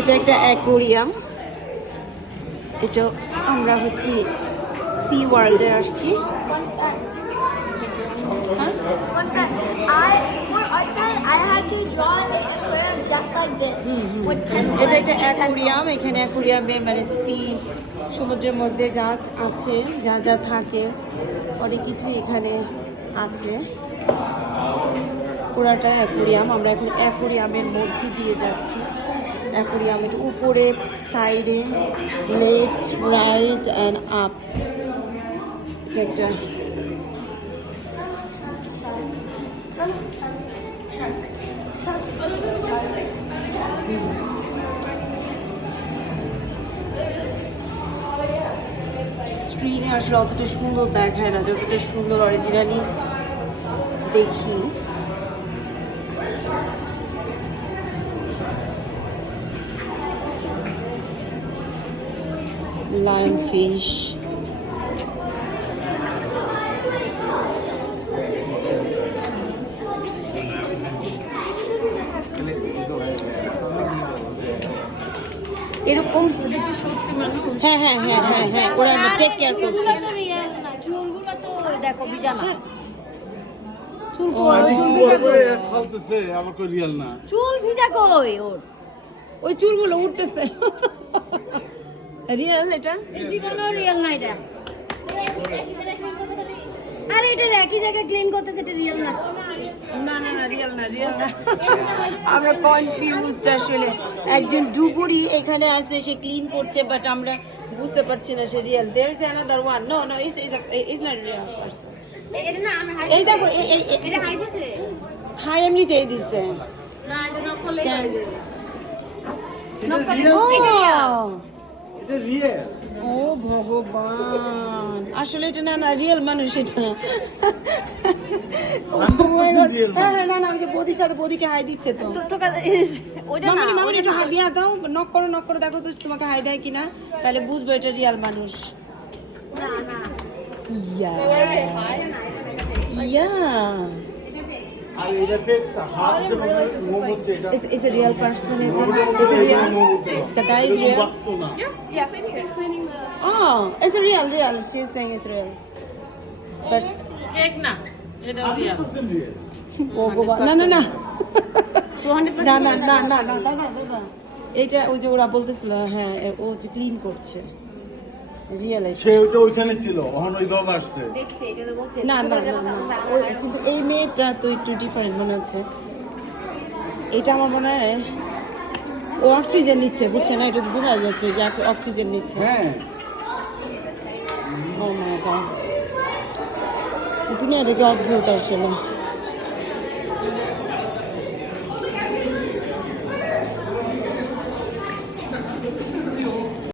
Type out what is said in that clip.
এটা একটা অ্যাকোরিয়াম। এটা আমরা হচ্ছে সি ওয়ার্ল্ডে আসছি। এটা একটা অ্যাকোরিয়াম। এখানে অ্যাকোরিয়ামে মানে সি সমুদ্রের মধ্যে যা আছে, যা যা থাকে অনেক কিছু এখানে আছে। পুরাটা অ্যাকোরিয়াম। আমরা এখন অ্যাকোরিয়ামের মধ্যে দিয়ে যাচ্ছি। অ্যাকোরিয়ামের উপরে সাইডে লেফট রাইট অ্যান্ড আপ। এটা একটা স্ক্রিনে আসলে অতটা সুন্দর দেখায় না, যতটা সুন্দর অরিজিনালি দেখি। লায়ন ফিশ, এরকম। হ্যাঁ হ্যাঁ হ্যাঁ হ্যাঁ হ্যাঁ, ওরা টেক কেয়ার করছে। চুলগুলো তো দেখো বিজানা। চুল ভিজা কই ওর? ওই চুলগুলো উঠতেছে। রিয়েল এটা? জীবনও রিয়েল না এটা। আরে এটা একই জায়গায় ক্লিন করতেছে, এটা রিয়েল না। না না না, রিয়েল না, রিয়েল না। আমরা কনফিউজড আসলে। একজন ডুবুরি এখানে আছে, সে ক্লিন করছে, বাট আমরা বুঝতে পারছি না সে real. There is another one. No no, is not real person. এটা না আমি হাই। এই দেখো, এটা হাই দিছে। হাই এমনিতেই দিছে। না এটা নক করলে করে দেবে। নক করে। এটা রিয়েল। ও ভগবান, আসলে এটা না না রিয়েল মানুষ এটা। হ্যাঁ হ্যাঁ, না না, ওই যে বদির সাথে বদিকে হাই দিচ্ছে তো। ওইটা না, মামনি মামনি একটু হাই দিয়া দাও, নক করো দেখো তো তোমাকে হাই দেয় কিনা, তাহলে বুঝবো এটা রিয়েল মানুষ। না না। ইয়া ইয়া, আর এটা ফেকটা হাত মুভ হচ্ছে এটা। is a real person? Is it real? The guy is real? It's cleaning the Oh, it's real. She's saying it's real. But egg na. এটা রিয়া। 100% রিয়েল। না না না 200% না না না না না না, এটা ওই যে ওরা বলতেছিল, হ্যাঁ ও যে ক্লিন করছে রিয়েল। সে ওইটা ওইখানে ছিল, এখন ওই দল আসছে। দেখছি এটা তো বলছে। না না না না, ওই কিন্তু এই মেয়েটা তো একটু ডিফারেন্ট মনে হচ্ছে। এটা আমার মনে হয় ও অক্সিজেন নিচ্ছে, বুঝছে না? এটা তো বোঝা যাচ্ছে যে অক্সিজেন নিচ্ছে। হ্যাঁ, ও মাই গড, দুনিয়াটা কি অদ্ভুত আসলে।